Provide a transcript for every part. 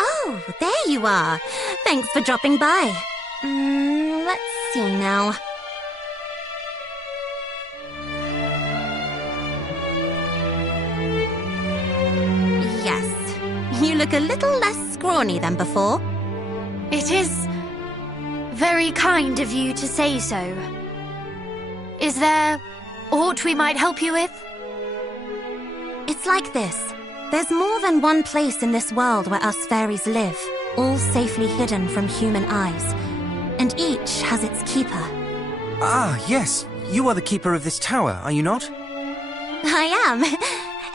Oh, there you are. Thanks for dropping by. Let's see now. Yes, you look a little less scrawny than before. It is very kind of you to say so. Is there aught we might help you with? It's like this. There's more than one place in this world where us fairies live, all safely hidden from human eyes. And each has its keeper. Ah, yes. You are the keeper of this tower, are you not? I am.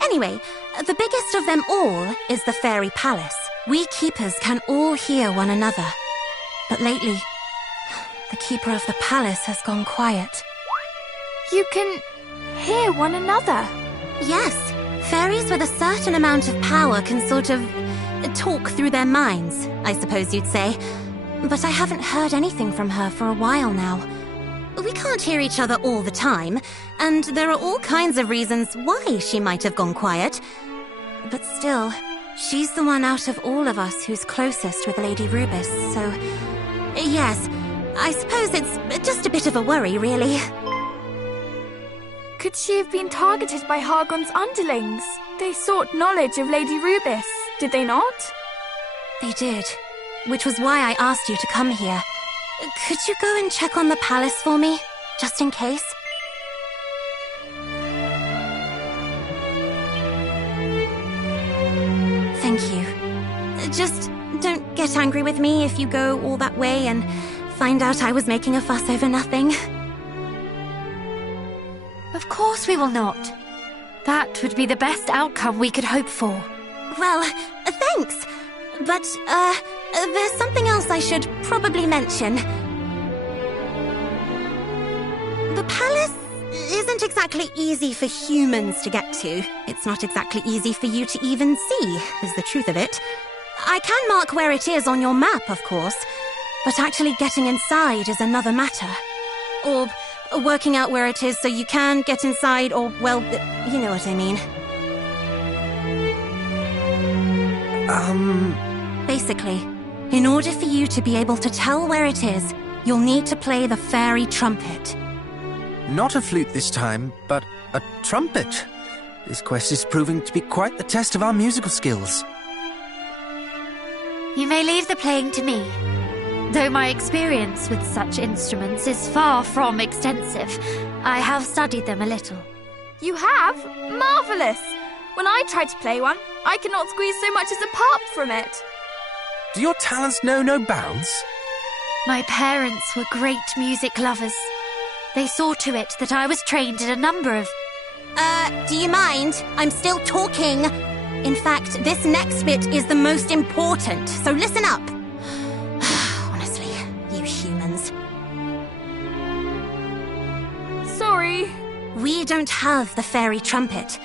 Anyway, the biggest of them all is the Fairy Palace. We keepers can all hear one another. But lately, the keeper of the palace has gone quiet. You can hear one another? Yes. Fairies with a certain amount of power can sort of talk through their minds, I suppose you'd say. But I haven't heard anything from her for a while now. We can't hear each other all the time, and there are all kinds of reasons why she might have gone quiet. But still, she's the one out of all of us who's closest with Lady Rubis, so... Yes, I suppose it's just a bit of a worry, really. Could she have been targeted by Hargon's underlings? They sought knowledge of Lady Rubis, did they not? They did, which was why I asked you to come here. Could you go and check on the palace for me, just in case? Thank you. Just don't get angry with me if you go all that way and find out I was making a fuss over nothing. Of course we will not. That would be the best outcome we could hope for. Well, thanks. But, there's something else I should probably mention. The palace isn't exactly easy for humans to get to. It's not exactly easy for you to even see, is the truth of it. I can mark where it is on your map, of course, but actually getting inside is another matter. Or working out where it is so you can get inside, or, well, you know what I mean. Basically, in order for you to be able to tell where it is, you'll need to play the fairy trumpet. Not a flute this time, but a trumpet. This quest is proving to be quite the test of our musical skills. You may leave the playing to me. Though my experience with such instruments is far from extensive, I have studied them a little. You have? Marvellous! When I try to play one, I cannot squeeze so much as a pop from it. Do your talents know no bounds? My parents were great music lovers. They saw to it that I was trained in a number of... Do you mind? I'm still talking. In fact, this next bit is the most important, so listen up. Honestly, you humans. Sorry. We don't have the fairy trumpet.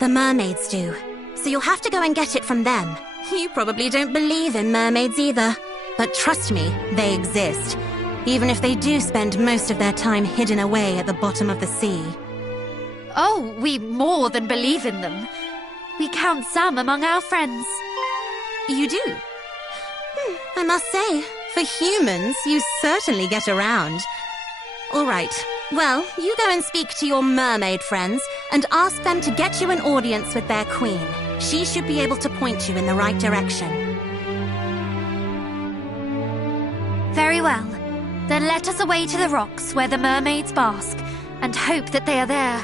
The mermaids do. So you'll have to go and get it from them. You probably don't believe in mermaids either. But trust me, they exist. even if they do spend most of their time hidden away at the bottom of the sea. Oh, we more than believe in them. We count some among our friends. You do? I must say, for humans, you certainly get around. All right, well, you go and speak to your mermaid friends and ask them to get you an audience with their queen. She should be able to point you in the right direction. Very well. Then let us away to the rocks where the mermaids bask and hope that they are there.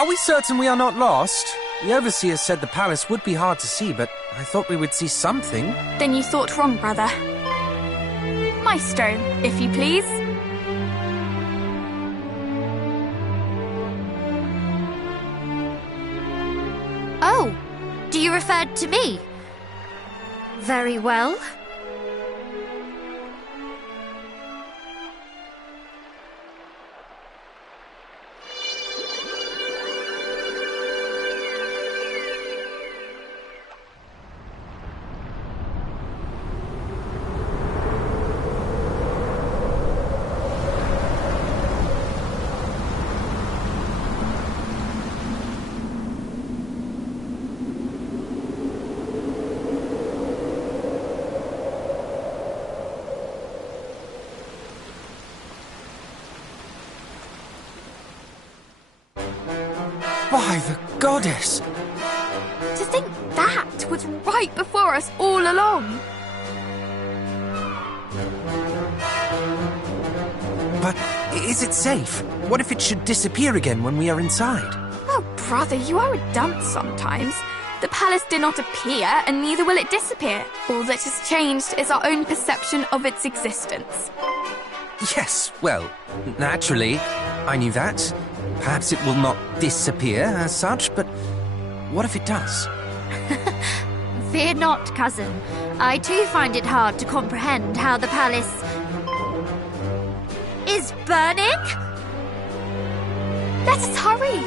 Are we certain we are not lost? The Overseer said the palace would be hard to see, but I thought we would see something. Then you thought wrong, brother. Maestro, if you please. Oh, do you refer to me? Very well. By the goddess! To think that was right before us all along. But is it safe? What if it should disappear again when we are inside? Oh, brother, you are a dunce sometimes. The palace did not appear, and neither will it disappear. All that has changed is our own perception of its existence. Yes, well, naturally, I knew that. Perhaps it will not disappear as such, but what if it does? Fear not, cousin. I too find it hard to comprehend how the palace is burning. Let us hurry.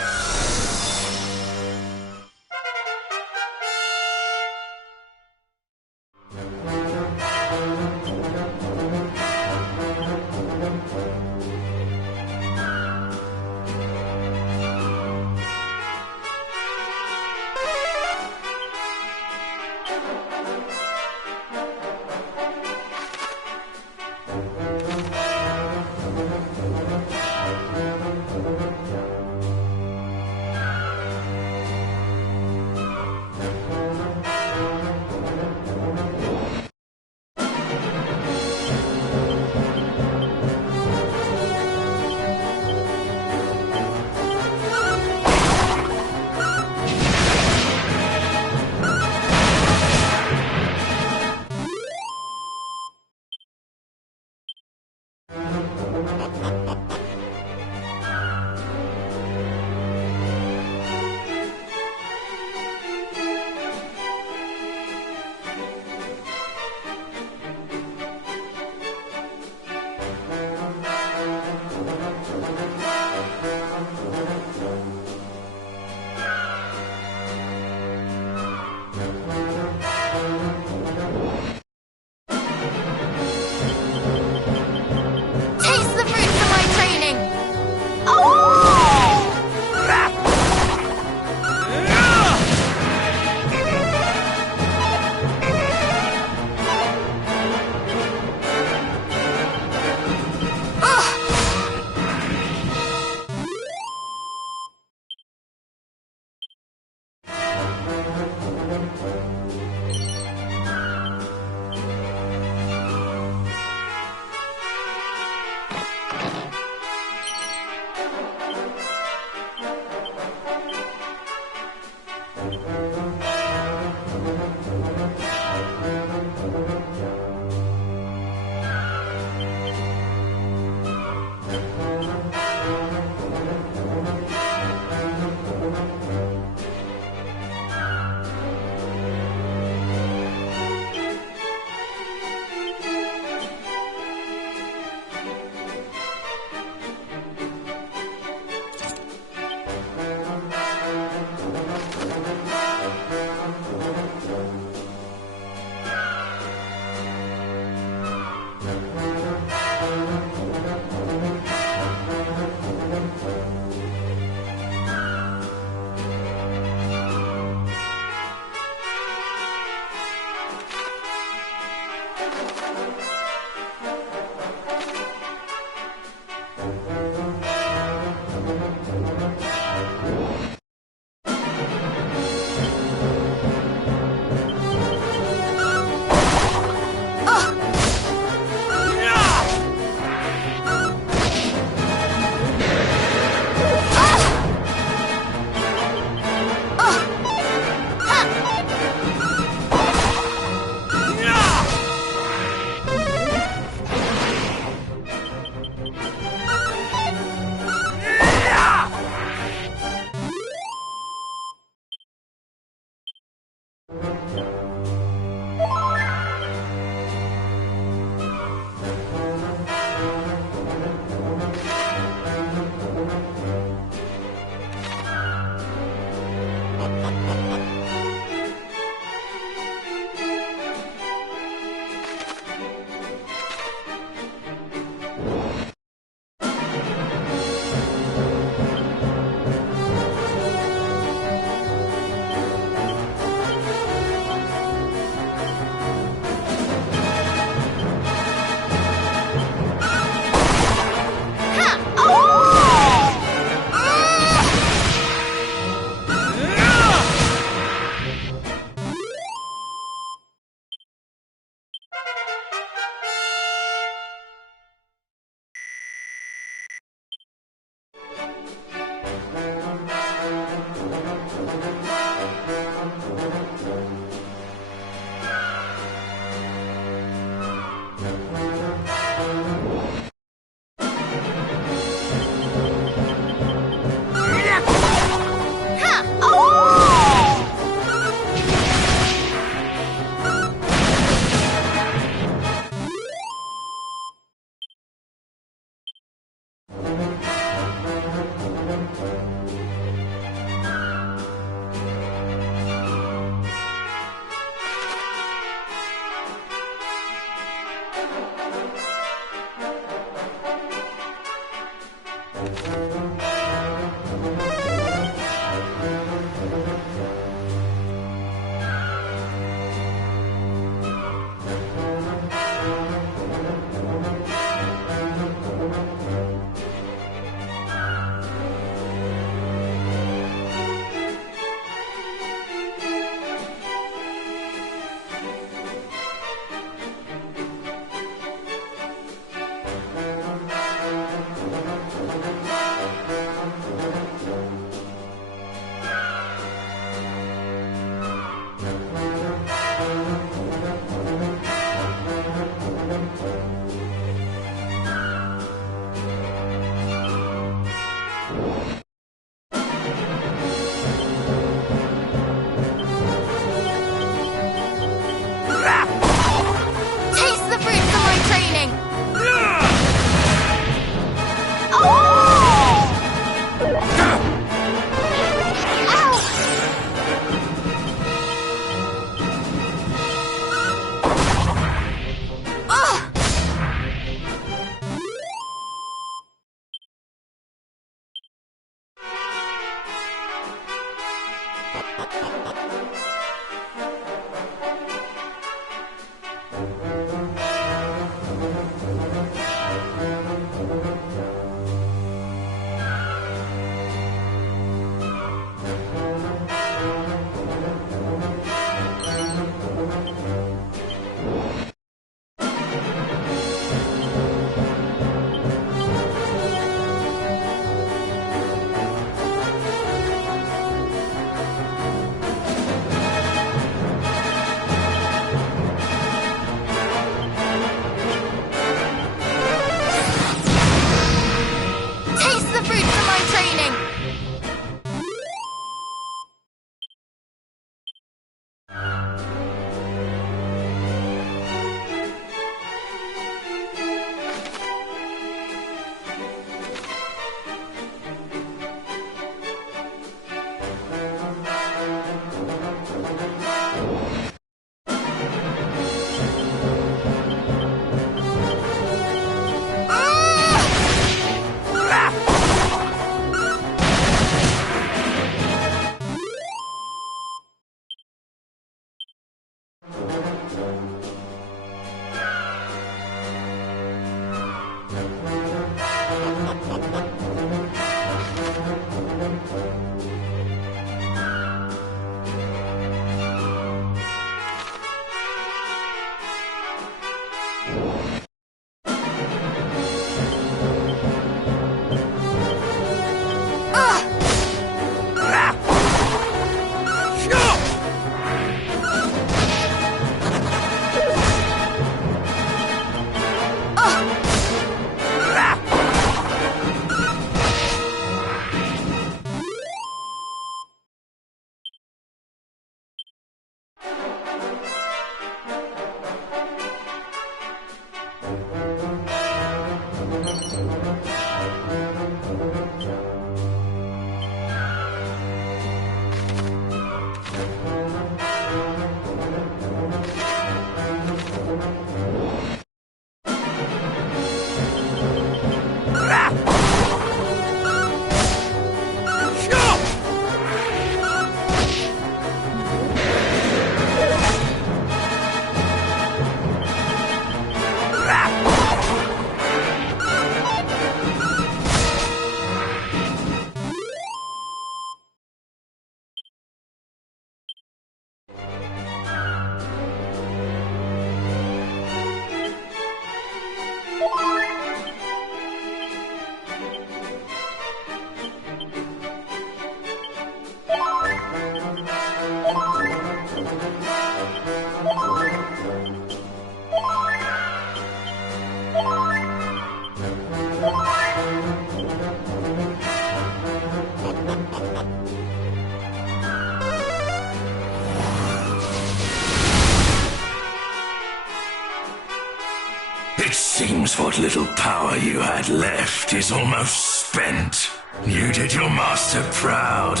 It seems what little power you had left is almost spent. You did your master proud,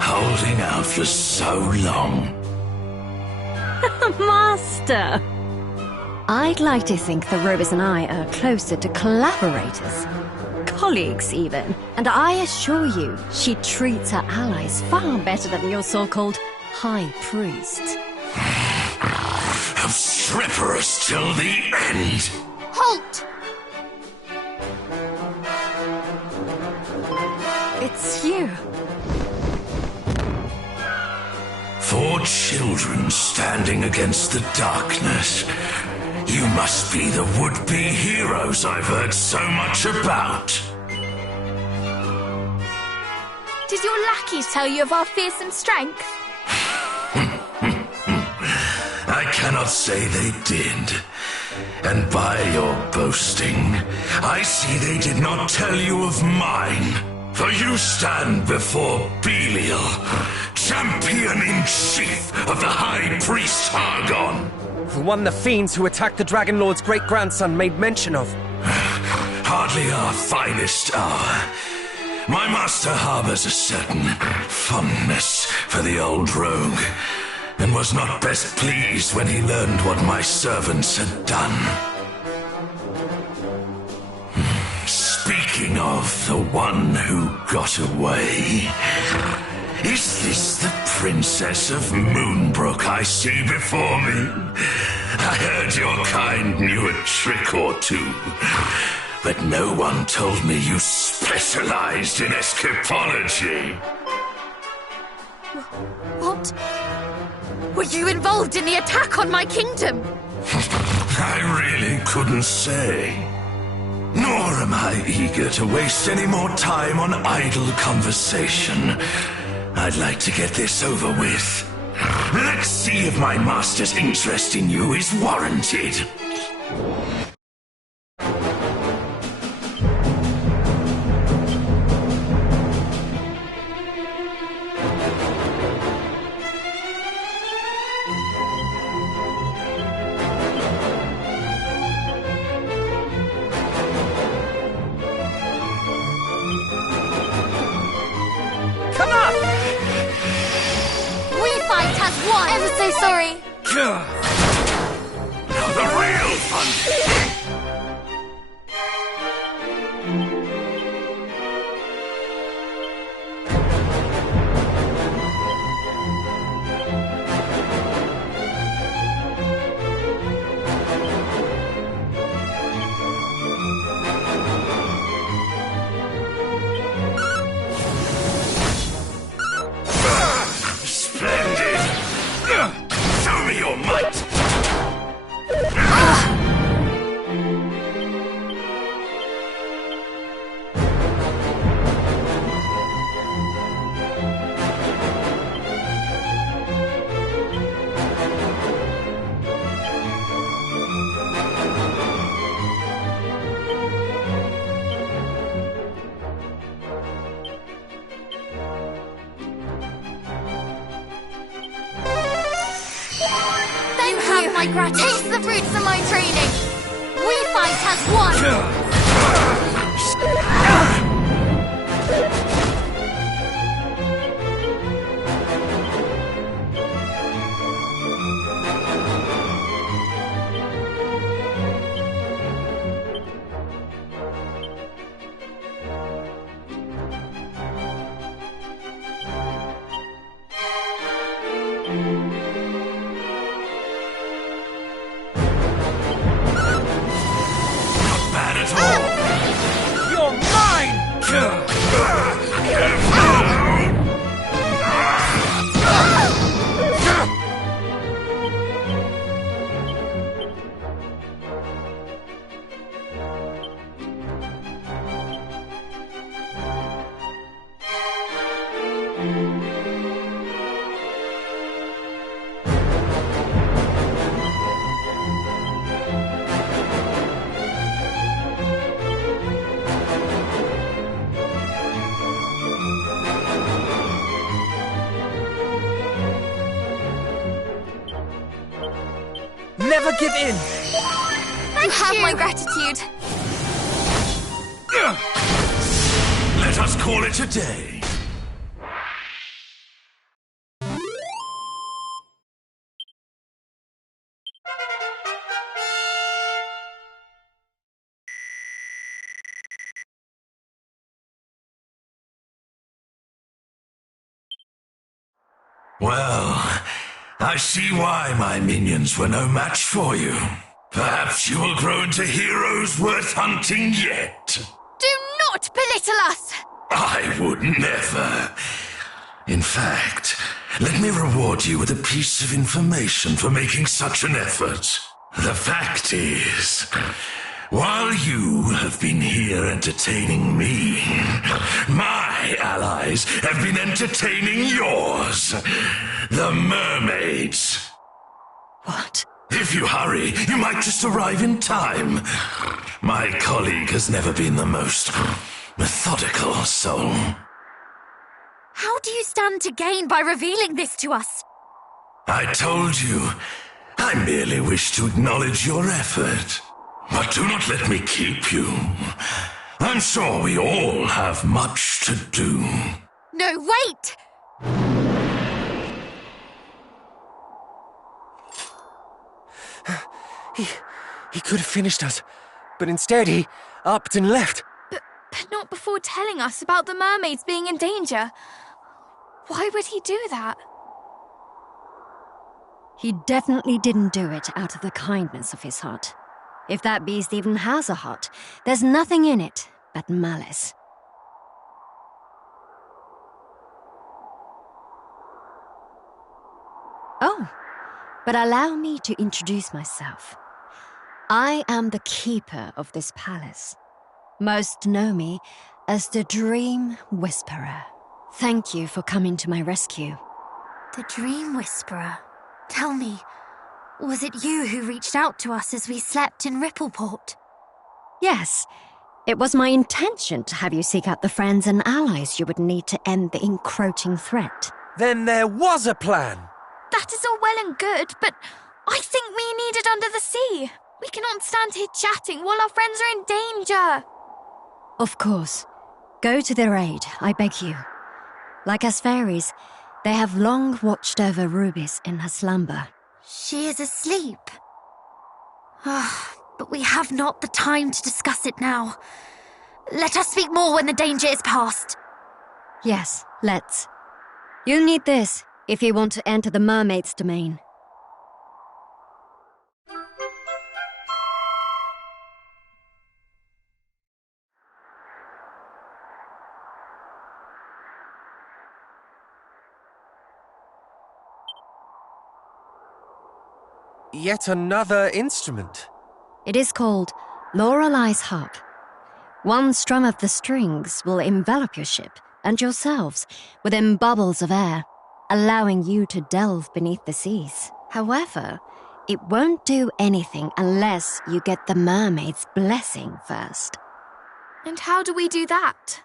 holding out for so long. Master! I'd like to think the Rovers and I are closer to collaborators. Colleagues, even. And I assure you, she treats her allies far better than your so-called High Priest. Obstreperous till the end! Halt! It's you. 4 children standing against the darkness. You must be the would-be heroes I've heard so much about. Did your lackeys tell you of our fearsome strength? I cannot say they did. And by your boasting, I see they did not tell you of mine. For you stand before Belial, champion-in-chief of the High Priest Hargon. The one the fiends who attacked the Dragon Lord's great-grandson made mention of. Hardly our finest hour. My master harbors a certain fondness for the old rogue, and was not best pleased when he learned what my servants had done. Speaking of the one who got away, is this the Princess of Moonbrook I see before me? I heard your kind knew a trick or two, but no one told me you specialized in escapology. What? Were you involved in the attack on my kingdom? I really couldn't say. Nor am I eager to waste any more time on idle conversation. I'd like to get this over with. Let's see if my master's interest in you is warranted. Ever so sorry. Now the real fun. Splendid. Show me your might. have my gratitude. Taste the fruits of my training. We fight as one. Never give in! You have my gratitude. Let us call it a day. Well, I see why my minions were no match for you. Perhaps you will grow into heroes worth hunting yet. Do not belittle us! I would never. In fact, let me reward you with a piece of information for making such an effort. The fact is, while you have been here entertaining me, my allies have been entertaining yours. The mermaids. What? If you hurry, you might just arrive in time. My colleague has never been the most methodical soul. How do you stand to gain by revealing this to us? I told you, I merely wish to acknowledge your effort. But do not let me keep you. I'm sure we all have much to do. No, wait! He could have finished us, but instead he upped and left. But not before telling us about the mermaids being in danger. Why would he do that? He definitely didn't do it out of the kindness of his heart. If that beast even has a heart, there's nothing in it but malice. Oh, but allow me to introduce myself. I am the keeper of this palace. Most know me as the Dream Whisperer. Thank you for coming to my rescue. The Dream Whisperer. Tell me, was it you who reached out to us as we slept in Rippleport? Yes, it was my intention to have you seek out the friends and allies you would need to end the encroaching threat. Then there was a plan! That is all well and good, but I think we need it under the sea. We cannot stand here chatting while our friends are in danger. Of course. Go to their aid, I beg you. Like us fairies, they have long watched over Rubies in her slumber. She is asleep. But we have not the time to discuss it now. Let us speak more when the danger is past. Yes, let's. You'll need this if you want to enter the mermaid's domain. Yet another instrument. It is called Lorelei's harp. One strum of the strings will envelop your ship and yourselves within bubbles of air, allowing you to delve beneath the seas. However, it won't do anything unless you get the mermaid's blessing first. And how do we do that?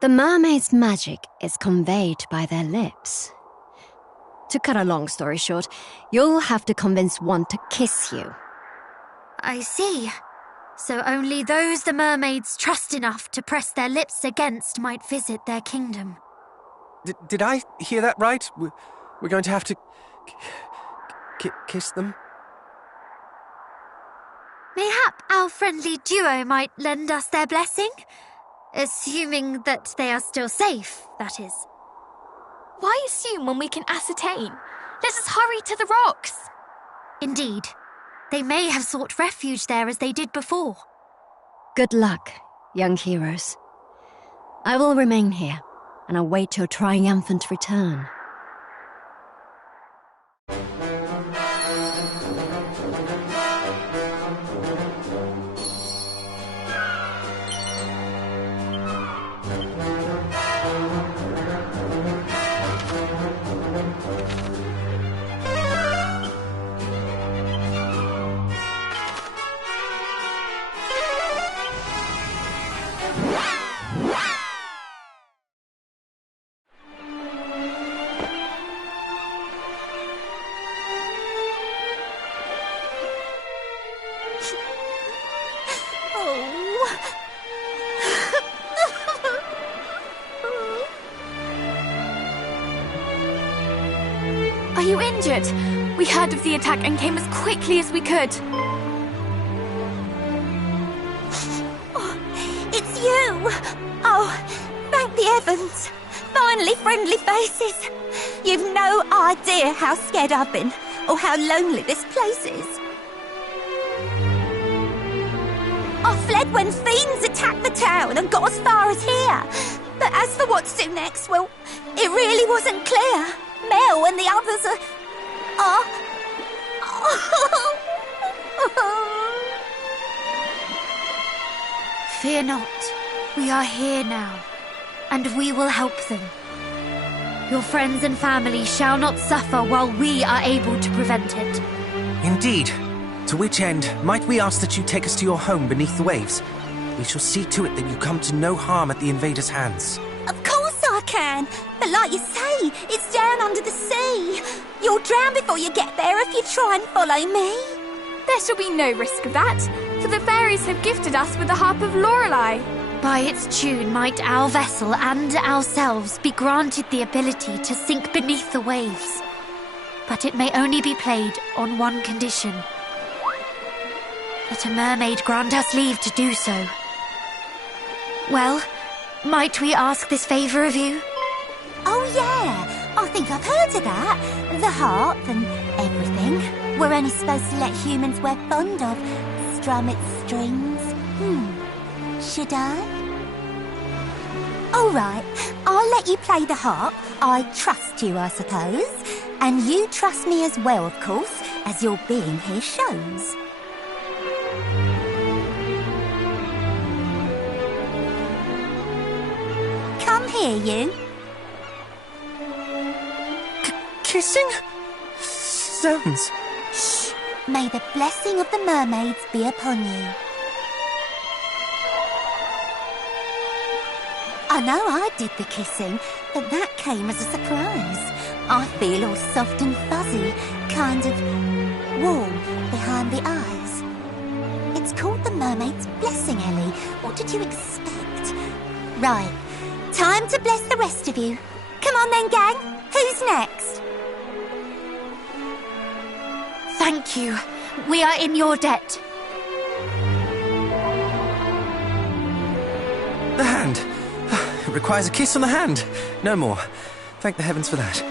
The mermaid's magic is conveyed by their lips. To cut a long story short, you'll have to convince one to kiss you. I see. So only those the mermaids trust enough to press their lips against might visit their kingdom. Did I hear that right? We're going to have to kiss them? Mayhap our friendly duo might lend us their blessing? Assuming that they are still safe, that is. Why assume when we can ascertain? Let us hurry to the rocks. Indeed. They may have sought refuge there as they did before. Good luck, young heroes. I will remain here and await your triumphant return. Are you injured? We heard of the attack and came as quickly as we could. Oh, it's you! Oh, thank the heavens! Finally friendly faces! You've no idea how scared I've been, or how lonely this place is. I fled when fiends attacked the town and got as far as here. But as for what to do next, well, it really wasn't clear. Mel and the others are... Fear not. We are here now, and we will help them. Your friends and family shall not suffer while we are able to prevent it. Indeed. To which end, might we ask that you take us to your home beneath the waves? We shall see to it that you come to no harm at the invaders' hands. Of course I can, but like you say, it's down under the sea. You'll drown before you get there if you try and follow me. There shall be no risk of that, for the fairies have gifted us with the harp of Lorelei. By its tune might our vessel and ourselves be granted the ability to sink beneath the waves. But it may only be played on one condition. That a mermaid grant us leave to do so. Well, might we ask this favour of you? Oh yeah, I think I've heard of that. The harp and everything. We're only supposed to let humans we're fond of strum its strings. Should I? All right, I'll let you play the harp. I trust you, I suppose. And you trust me as well, of course, as your being here shows. Come here, you. Kissing? Zounds. Shh. May the blessing of the mermaids be upon you. I know I did the kissing, but that came as a surprise. I feel all soft and fuzzy, kind of warm behind the eyes. It's called the mermaid's blessing, Ellie. What did you expect? Right, time to bless the rest of you. Come on then, gang. Who's next? Thank you. We are in your debt. The hand. It requires a kiss on the hand. No more. Thank the heavens for that.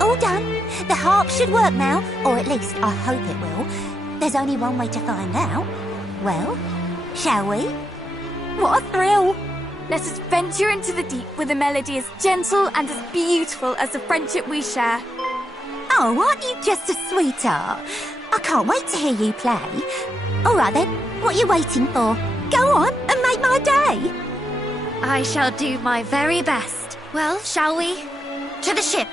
All done. The harp should work now, or at least I hope it will. There's only one way to find out. Well, shall we? What a thrill! Let us venture into the deep with a melody as gentle and as beautiful as the friendship we share. Oh, aren't you just a sweetheart? I can't wait to hear you play. All right then, what are you waiting for? Go on and make my day. I shall do my very best. Well, shall we? To the ship.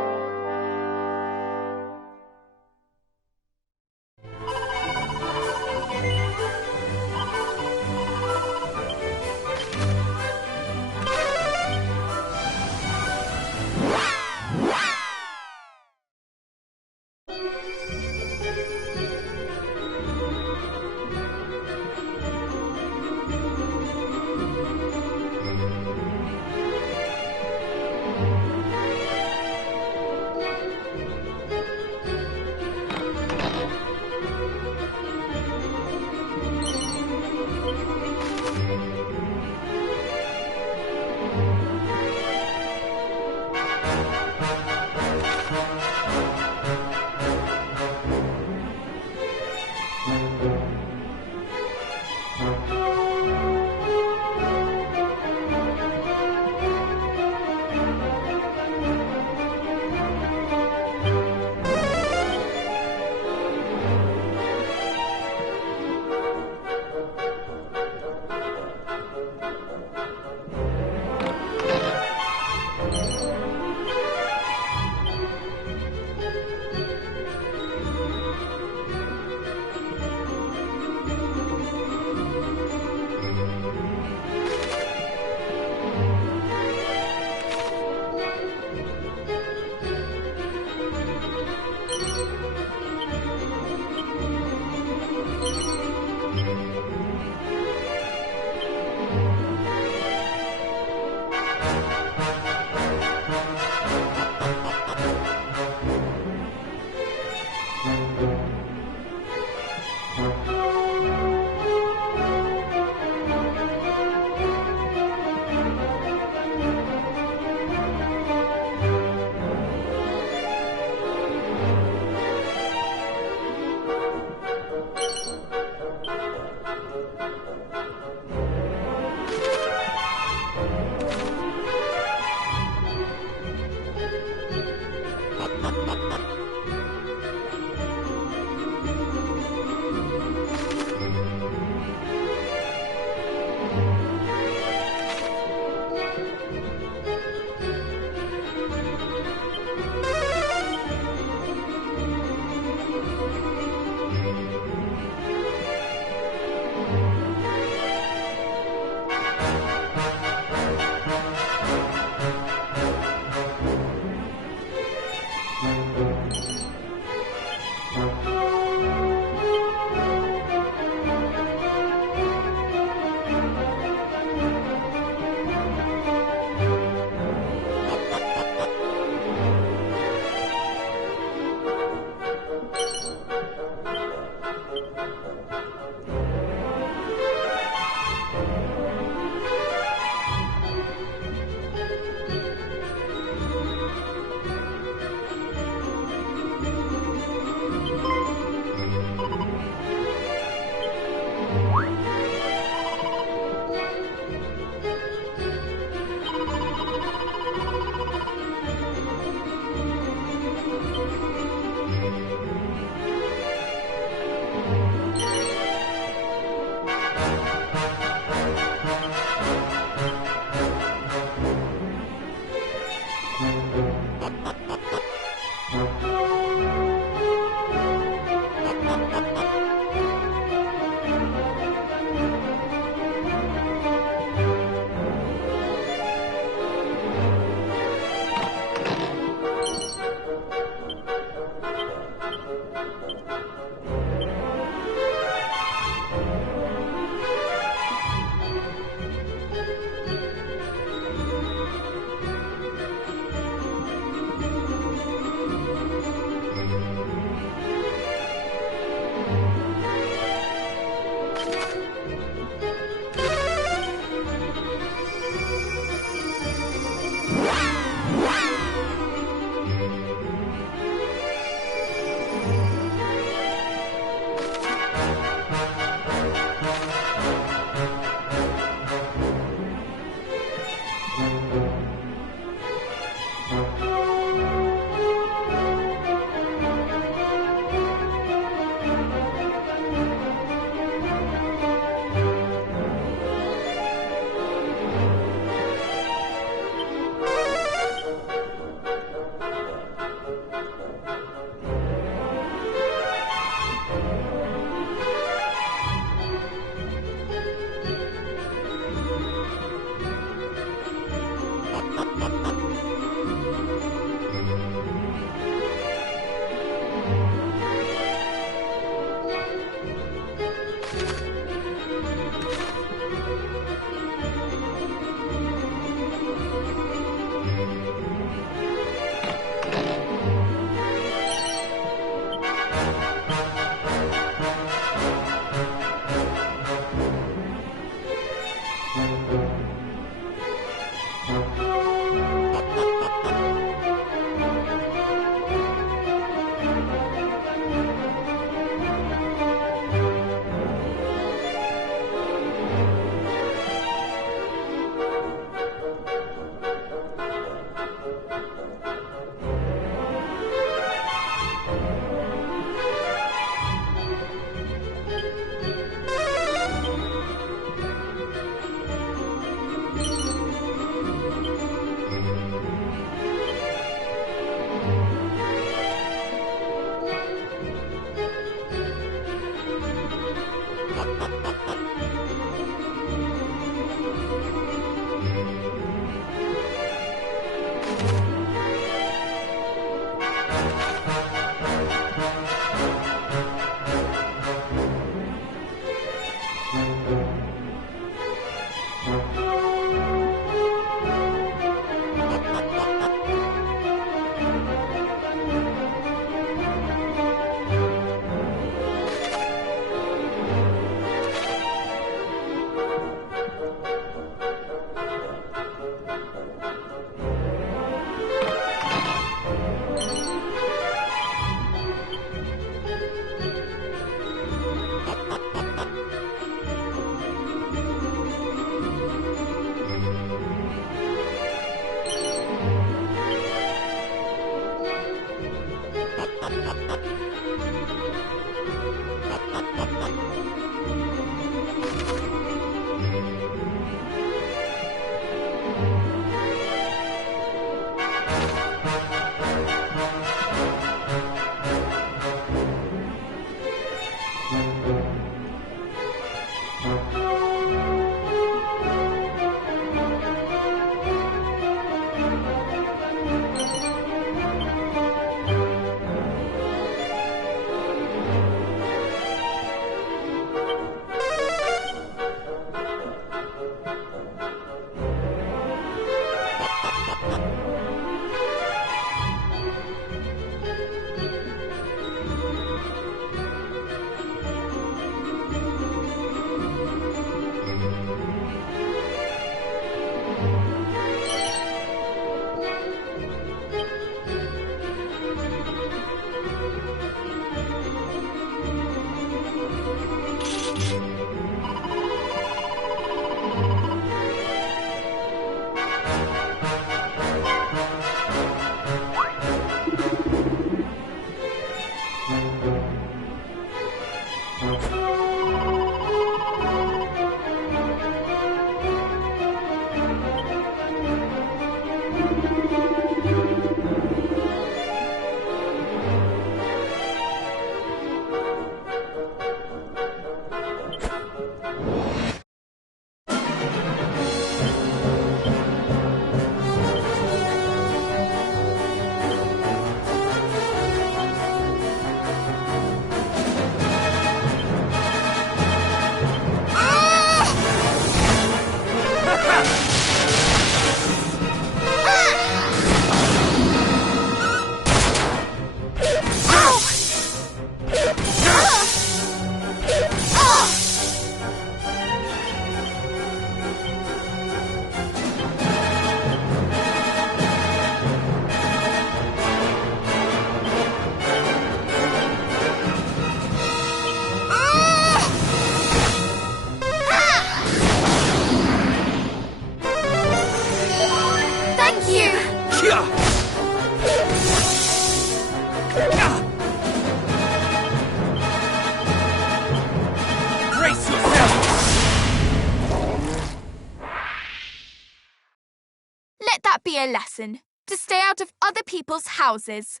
Be a lesson to stay out of other people's houses.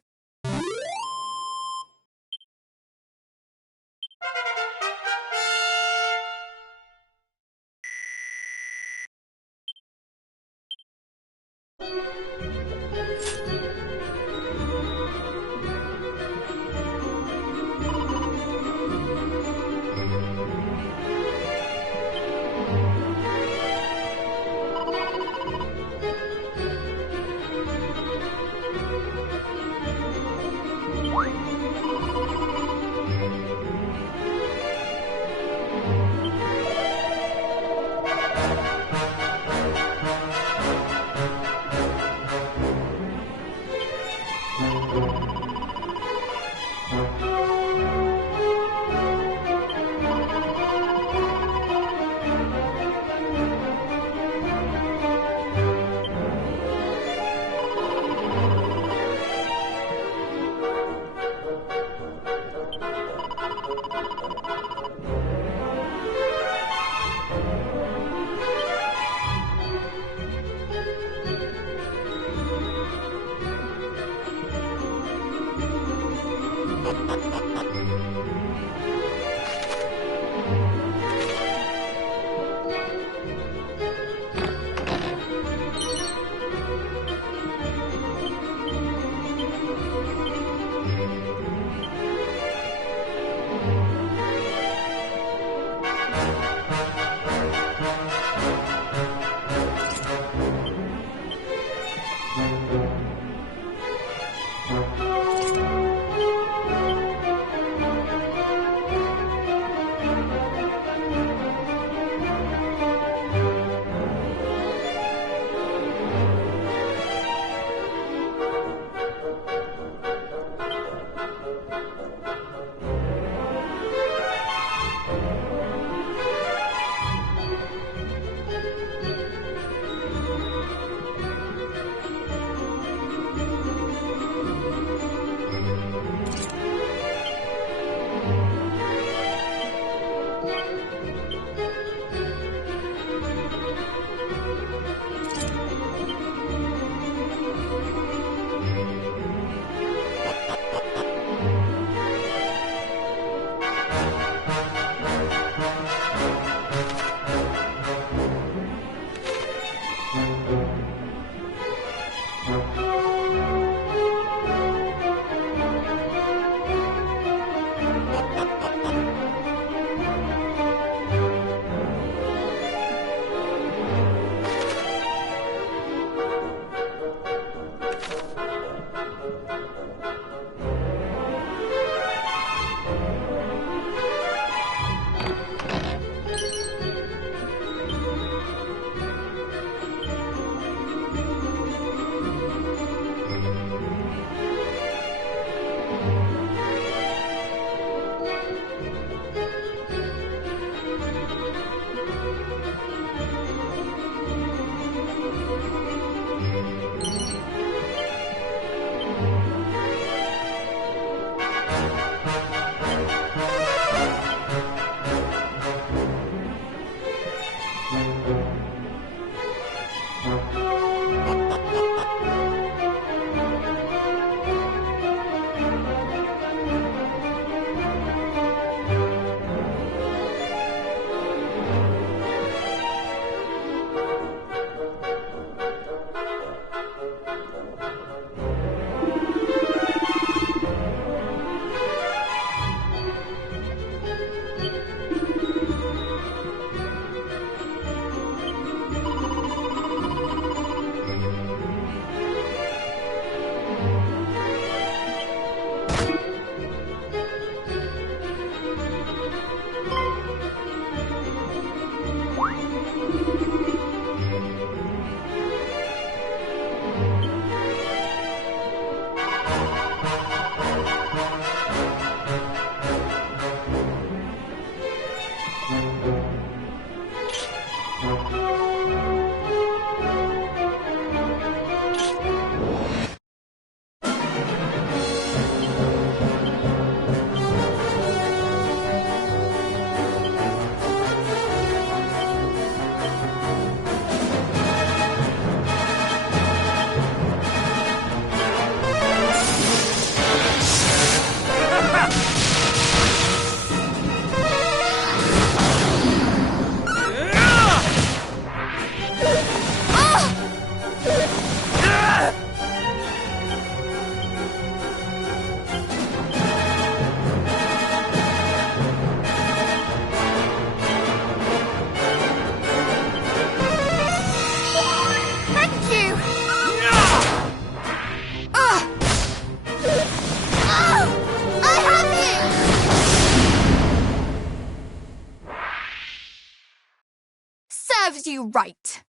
you right.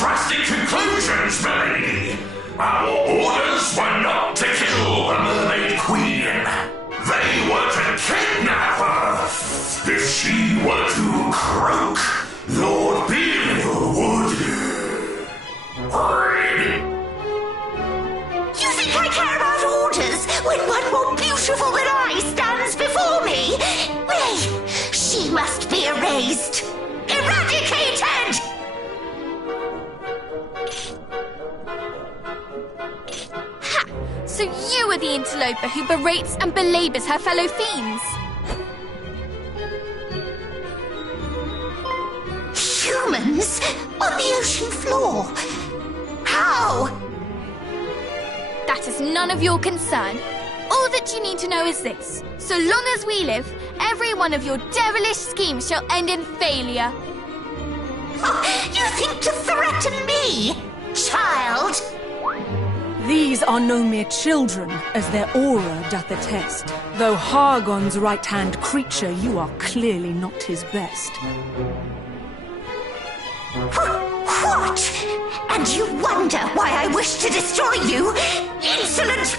drastic conclusions, milady. Our orders were not to kill the Mermaid Queen. They were to kidnap her. If she were to croak, Lord Belial would... You think I care about orders when one more beautiful than I stands before me? Nay, she must be erased. Eradicated! Ha! So you are the interloper who berates and belabors her fellow fiends. Humans on the ocean floor? How? That is none of your concern. All that you need to know is this. So long as we live, every one of your devilish schemes shall end in failure. You think to threaten me, child? These are no mere children, as their aura doth attest. Though Hargon's right-hand creature, you are clearly not his best. What? And you wonder why I wish to destroy you? Insolent!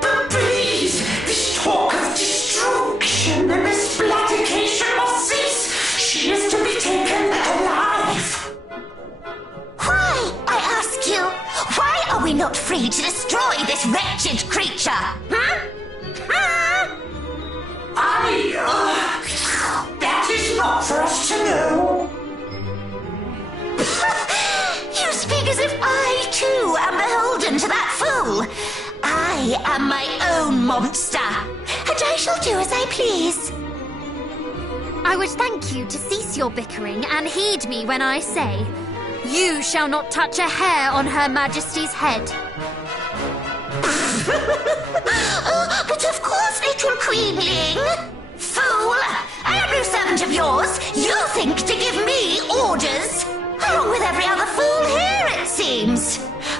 But please, this talk of destruction and this bloodification must cease. She is to be taken alive. Why, I ask you, why are we not free to destroy this wretched creature? not for us to know. You speak as if I, too, am beholden to that fool. I am my own monster, and I shall do as I please. I would thank you to cease your bickering and heed me when I say, you shall not touch a hair on Her Majesty's head. But of course, little queenling. Fool! I am no servant of yours. You think to give me orders, along with every other fool here, it seems.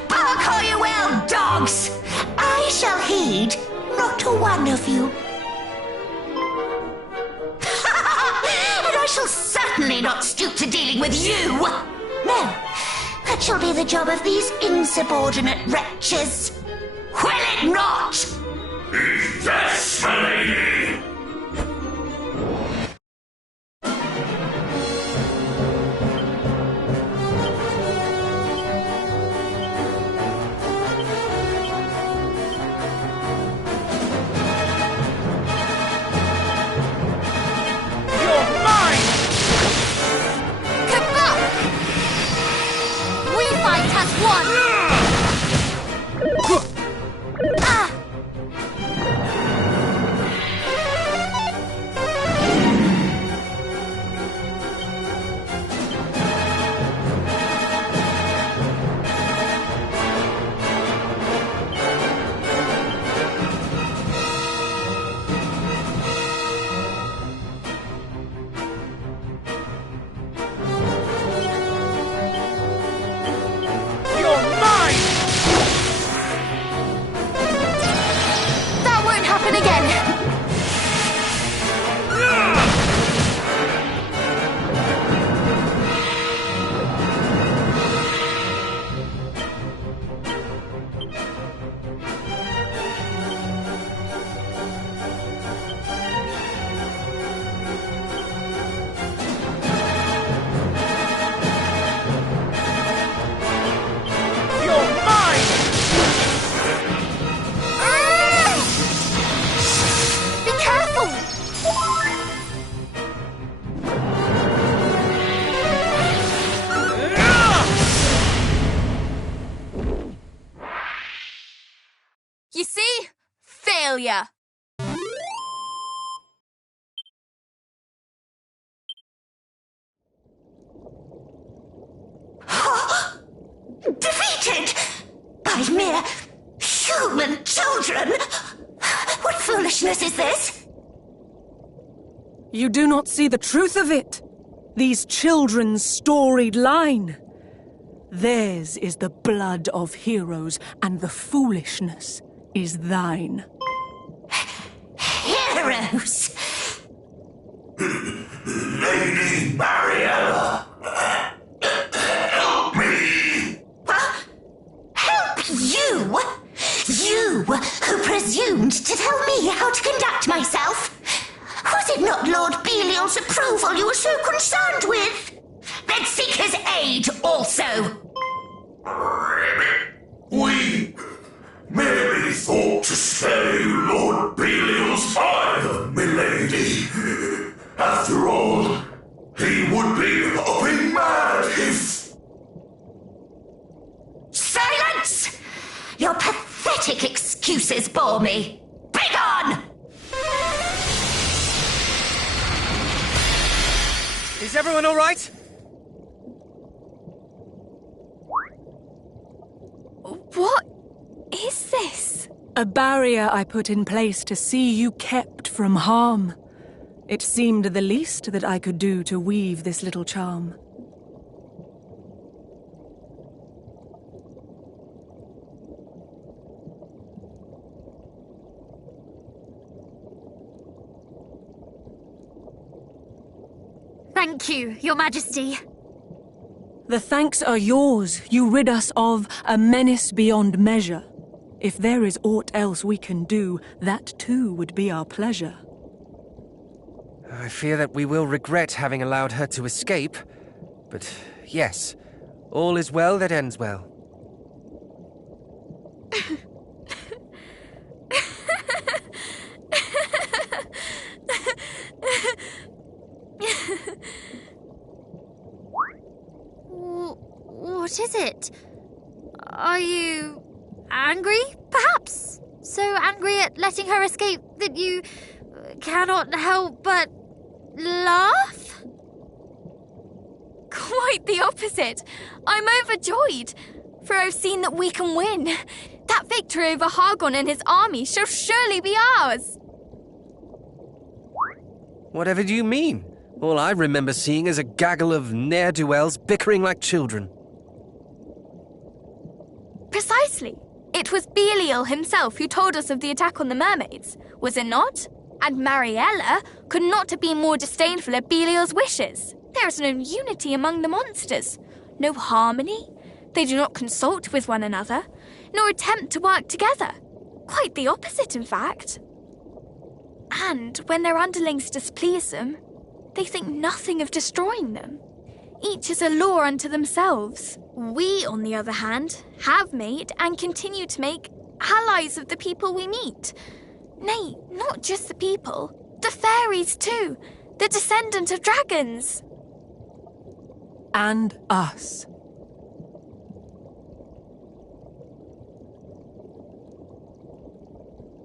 Bark all you will, dogs! I shall heed not a one of you. And I shall certainly not stoop to dealing with you. No, that shall be the job of these insubordinate wretches. Will it not? Yes, my lady! failure. Defeated by mere human children? What foolishness is this? You do not see the truth of it. These children's storied line. Theirs is the blood of heroes, and the foolishness is thine. Heroes? Lady Mariella, help me! Help you? You who presumed to tell me how to conduct myself? Was it not Lord Belial's approval you were so concerned with? Then seek his aid also. We merely thought to spare you Lord Belial's fire, milady. After all, he would be hopping mad if... Silence! Your pathetic excuses bore me. Begone! Is everyone all right? What is this? A barrier I put in place to see you kept from harm. It seemed the least that I could do to weave this little charm. Thank you, Your Majesty. The thanks are yours. You rid us of a menace beyond measure. If there is aught else we can do, that too would be our pleasure. I fear that we will regret having allowed her to escape. But yes, all is well that ends well. What is it? Are you angry, perhaps? So angry at letting her escape that you cannot help but laugh? Quite the opposite. I'm overjoyed, for I've seen that we can win. That victory over Hargon and his army shall surely be ours. Whatever do you mean? All I remember seeing is a gaggle of ne'er-do-wells bickering like children. Precisely. It was Belial himself who told us of the attack on the mermaids, was it not? And Mariella could not have been more disdainful of Belial's wishes. There is no unity among the monsters, no harmony. They do not consult with one another, nor attempt to work together. Quite the opposite, in fact. And when their underlings displease them, they think nothing of destroying them. Each is a law unto themselves. We, on the other hand, have made and continue to make allies of the people we meet. Nay, not just the people, the fairies too, the descendant of dragons. And us.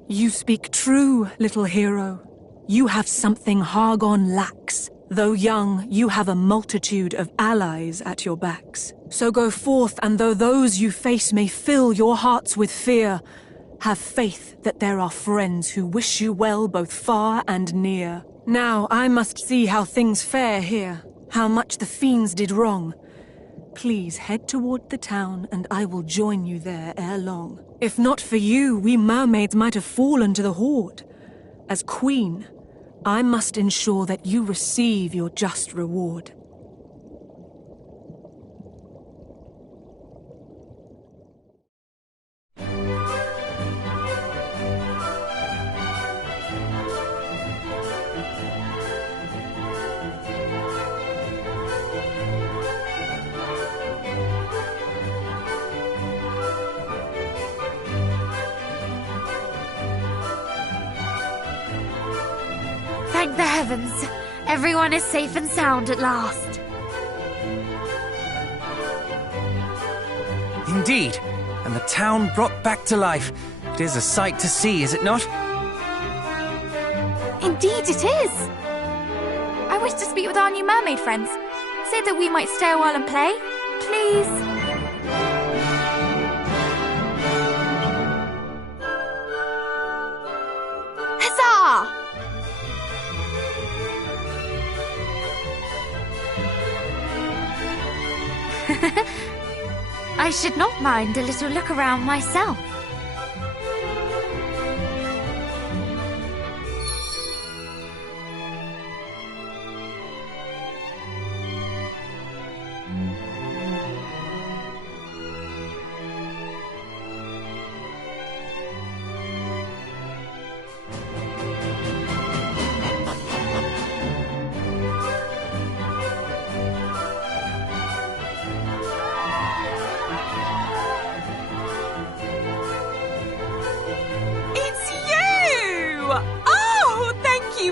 You speak true, little hero. You have something Hargon lacks. Though young, you have a multitude of allies at your backs. So go forth, and though those you face may fill your hearts with fear, have faith that there are friends who wish you well both far and near. Now I must see how things fare here, how much the fiends did wrong. Please head toward the town, and I will join you there ere long. If not for you, we mermaids might have fallen to the Horde. As queen, I must ensure that you receive your just reward. Thank the heavens. Everyone is safe and sound at last. Indeed, and the town brought back to life. It is a sight to see, is it not? Indeed it is. I wish to speak with our new mermaid friends. Say that we might stay a while and play, please. I should not mind a little look around myself.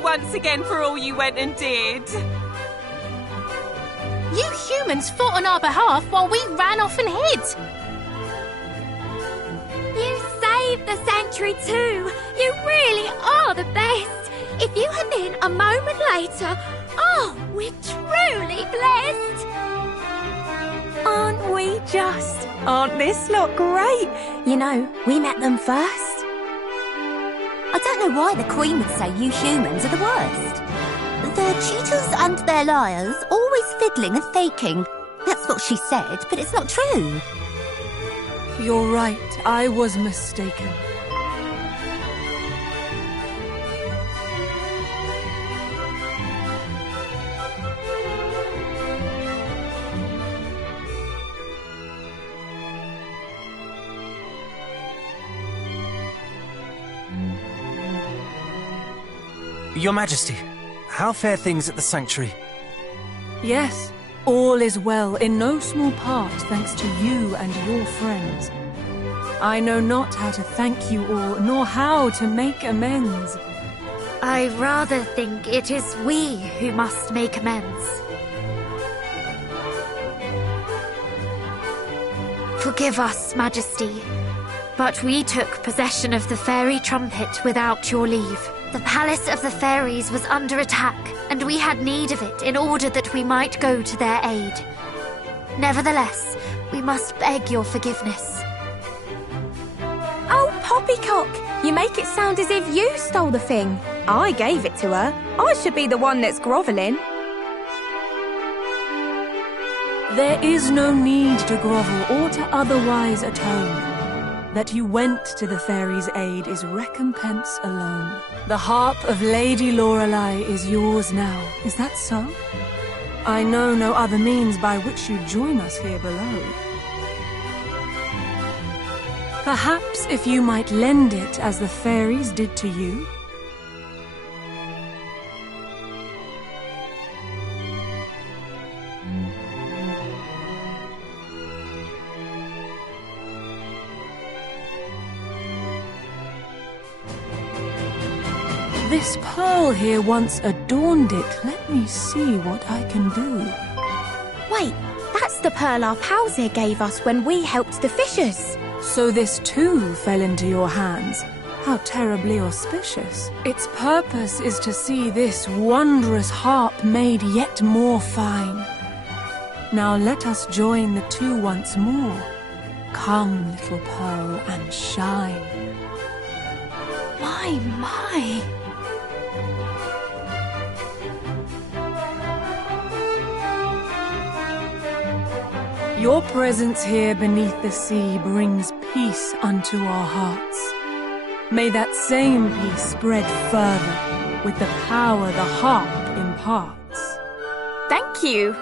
Once again for all you went and did. You humans fought on our behalf while we ran off and hid. You saved the sanctuary too. You really are the best. If you had been a moment later, oh, we're truly blessed. Aren't we just? Aren't this lot great? You know, we met them first. I don't know why the Queen would say you humans are the worst. They're cheaters and they're liars, always fiddling and faking. That's what she said, but it's not true. You're right, I was mistaken. Your Majesty, how fare things at the sanctuary? Yes, all is well, in no small part thanks to you and your friends. I know not how to thank you all, nor how to make amends. I rather think it is we who must make amends. Forgive us, Majesty, but we took possession of the fairy trumpet without your leave. The Palace of the Fairies was under attack, and we had need of it in order that we might go to their aid. Nevertheless, we must beg your forgiveness. Oh, Poppycock! You make it sound as if you stole the thing. I gave it to her. I should be the one that's grovelling. There is no need to grovel or to otherwise atone. That you went to the fairies' aid is recompense alone. The harp of Lady Lorelei is yours now. Is that so? I know no other means by which you join us here below. Perhaps if you might lend it as the fairies did to you? This pearl here once adorned it. Let me see what I can do. Wait, that's the pearl our pals here gave us when we helped the fishers. So this too fell into your hands. How terribly auspicious. Its purpose is to see this wondrous harp made yet more fine. Now let us join the two once more. Come, little pearl, and shine. My. Your presence here beneath the sea brings peace unto our hearts. May that same peace spread further with the power the harp imparts. Thank you.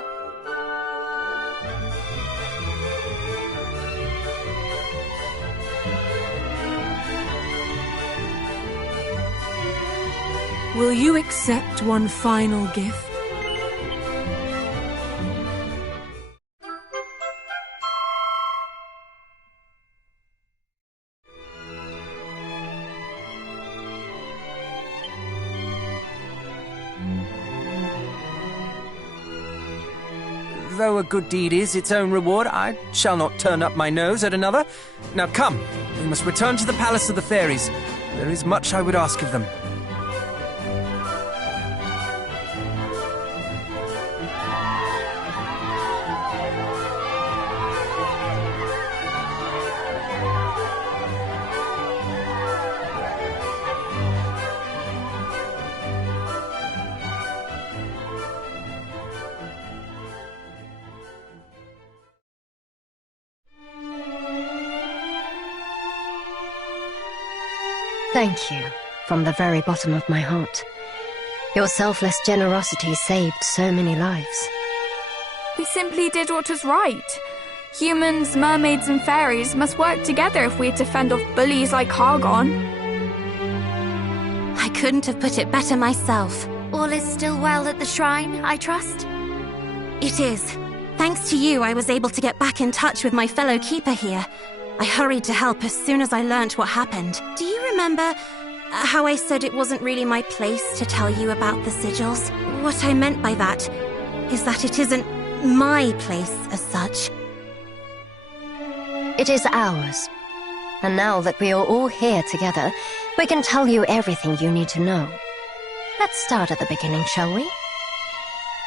Will you accept one final gift? Though a good deed is its own reward, I shall not turn up my nose at another. Now come, we must return to the Palace of the Fairies. There is much I would ask of them. Thank you, from the very bottom of my heart. Your selfless generosity saved so many lives. We simply did what was right. Humans, mermaids and fairies must work together if we're to fend off bullies like Hargon. I couldn't have put it better myself. All is still well at the shrine, I trust? It is. Thanks to you, I was able to get back in touch with my fellow keeper here. I hurried to help as soon as I learnt what happened. Do you remember how I said it wasn't really my place to tell you about the sigils? What I meant by that is that it isn't my place as such. It is ours. And now that we are all here together, we can tell you everything you need to know. Let's start at the beginning, shall we?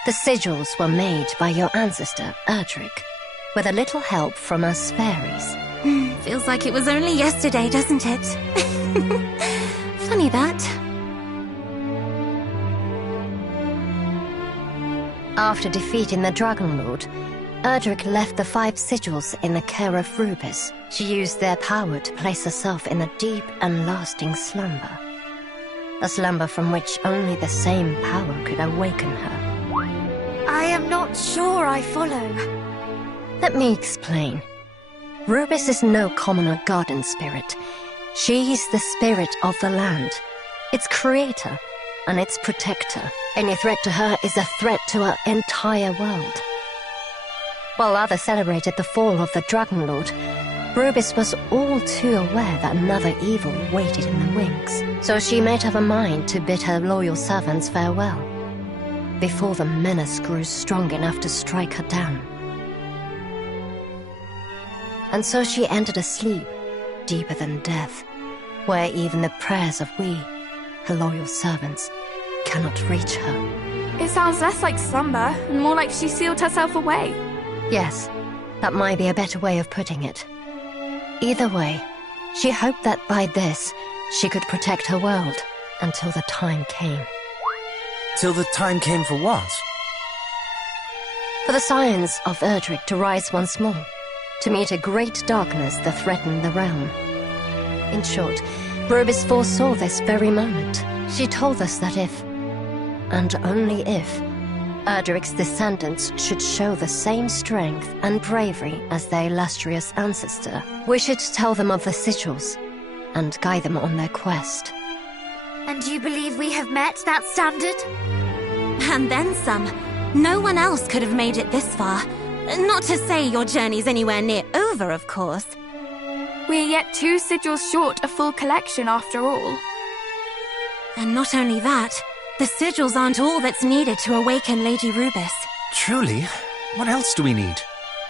The sigils were made by your ancestor, Erdrick, with a little help from us fairies. Feels like it was only yesterday, doesn't it? Funny that. After defeating the Dragon Lord, Erdrick left the 5 sigils in the care of Rubis. She used their power to place herself in a deep and lasting slumber. A slumber from which only the same power could awaken her. I am not sure I follow. Let me explain. Rubis is no commoner garden spirit. She is the spirit of the land, its creator and its protector. Any threat to her is a threat to our entire world. While others celebrated the fall of the Dragon Lord, Rubis was all too aware that another evil waited in the wings, so she made up her mind to bid her loyal servants farewell, before the menace grew strong enough to strike her down. And so she entered a sleep deeper than death, where even the prayers of we, her loyal servants, cannot reach her. It sounds less like slumber and more like she sealed herself away. Yes, that might be a better way of putting it. Either way, she hoped that by this, she could protect her world until the time came. Till the time came for what? For the scions of Erdrick to rise once more, to meet a great darkness that threatened the realm. In short, Rubis foresaw this very moment. She told us that if, and only if, Erdrick's descendants should show the same strength and bravery as their illustrious ancestor, we should tell them of the sigils and guide them on their quest. And you believe we have met that standard? And then some. No one else could have made it this far. Not to say your journey's anywhere near over, of course. We are yet 2 sigils short a full collection after all. And not only that, the sigils aren't all that's needed to awaken Lady Rubis. Truly? What else do we need?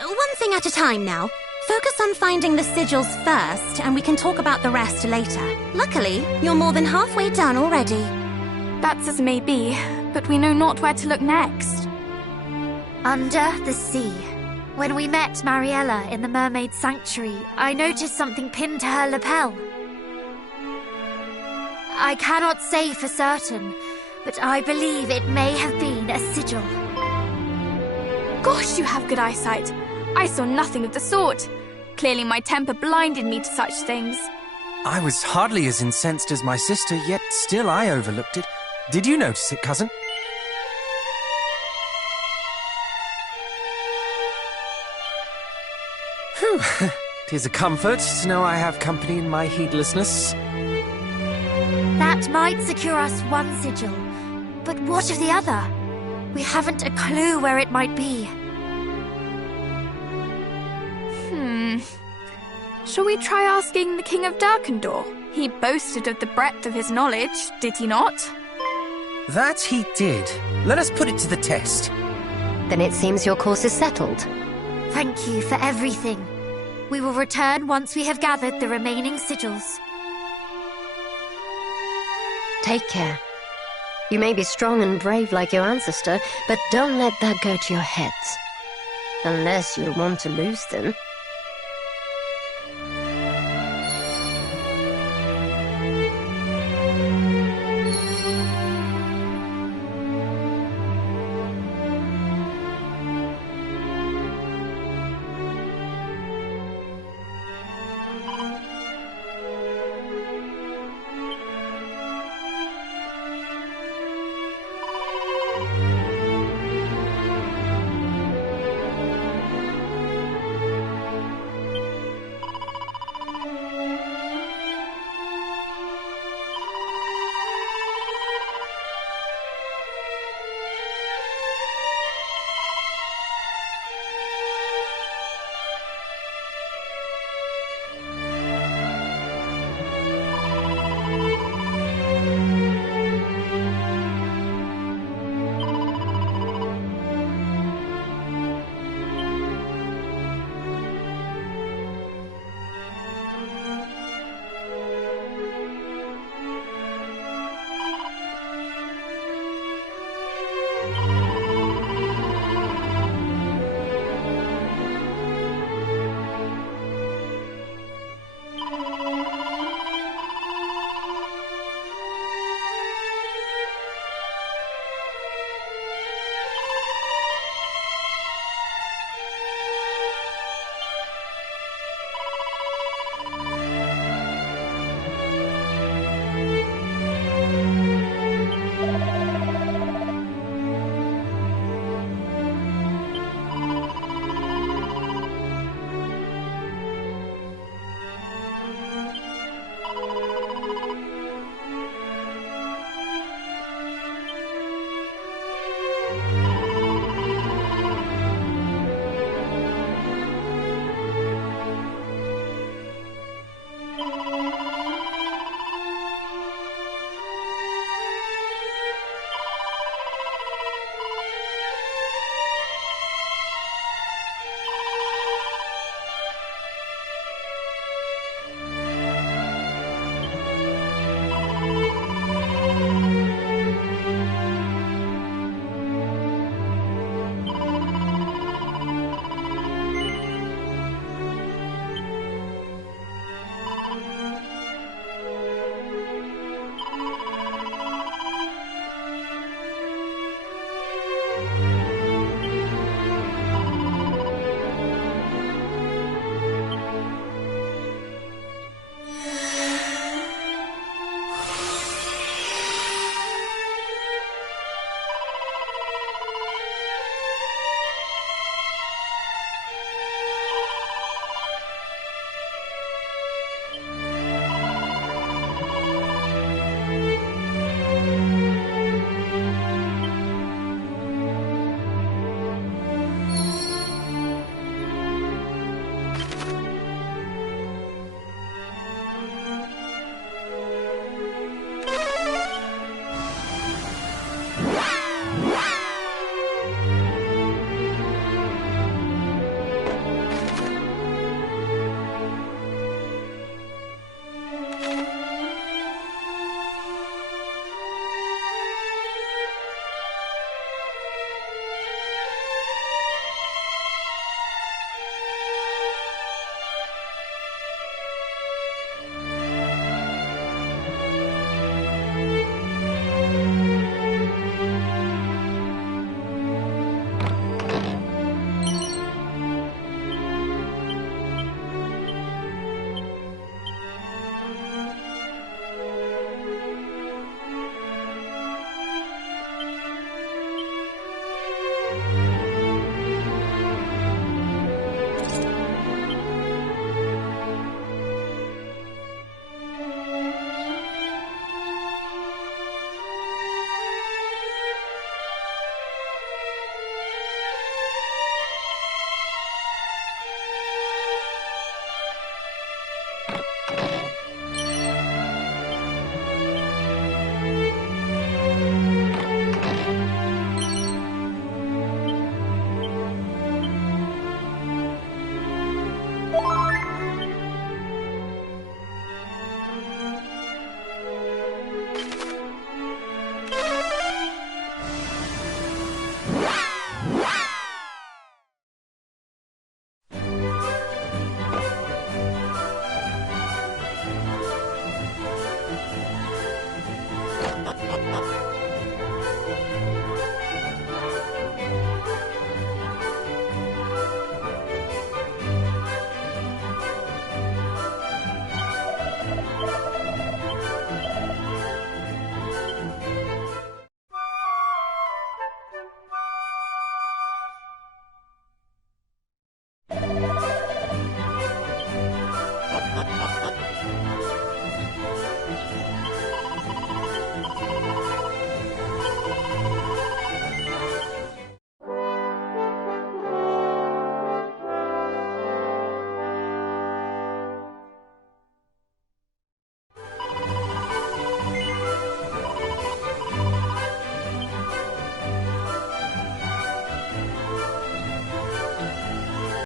One thing at a time now. Focus on finding the sigils first, and we can talk about the rest later. Luckily, you're more than halfway done already. That's as may be, but we know not where to look next. Under the sea. When we met Mariella in the Mermaid Sanctuary, I noticed something pinned to her lapel. I cannot say for certain, but I believe it may have been a sigil. Gosh, you have good eyesight. I saw nothing of the sort. Clearly my temper blinded me to such things. I was hardly as incensed as my sister, yet still I overlooked it. Did you notice it, cousin? Whew. 'Tis a comfort to know I have company in my heedlessness. That might secure us one sigil, but what of the other? We haven't a clue where it might be. Shall we try asking the King of Darkendor? He boasted of the breadth of his knowledge, did he not? That he did. Let us put it to the test. Then it seems your course is settled. Thank you for everything. We will return once we have gathered the remaining sigils. Take care. You may be strong and brave like your ancestor, but don't let that go to your heads. Unless you want to lose them.